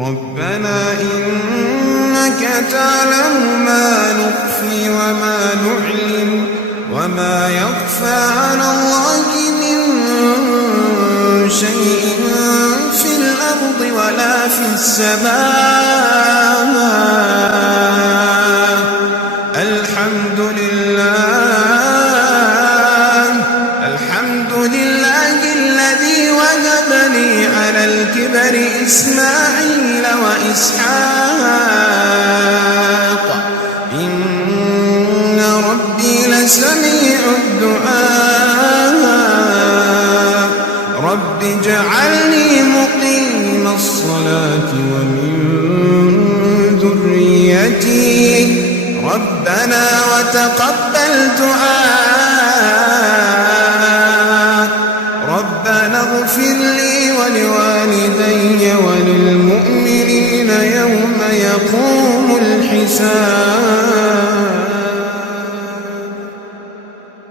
ربنا إنك تعلم ما نخفي وما نعلن وما يخفى على الله من شيء في الأرض ولا في السماء. الحمد لله الذي وهب لي على الكبر إسماعيل وإسحاق إن ربي لسميع الدعاء. رب اجعلني مقيم الصلاة ومن ذريتي ربنا وتقبل دعاء. ربنا اغفر لي ولوالدي وللمؤمنين يوم يقوم الحساب.